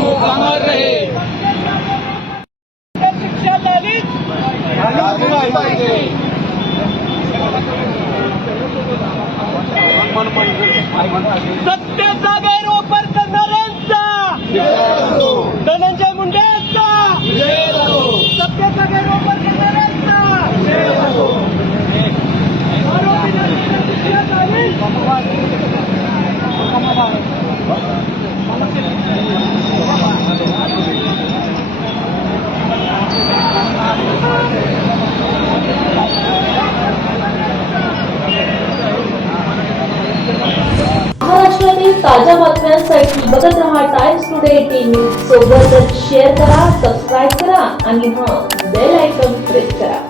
मुकामावर रहे शिक्षा सत्तेचा गैरवापर महाराष्ट्रातील ताज्या बातम्यांसाठी बघत रहा टाइम्स टुडे टी न्यूज सोबतच शेअर करा सबस्क्राईब करा आणि हा बेल आयकॉन प्रेस करा.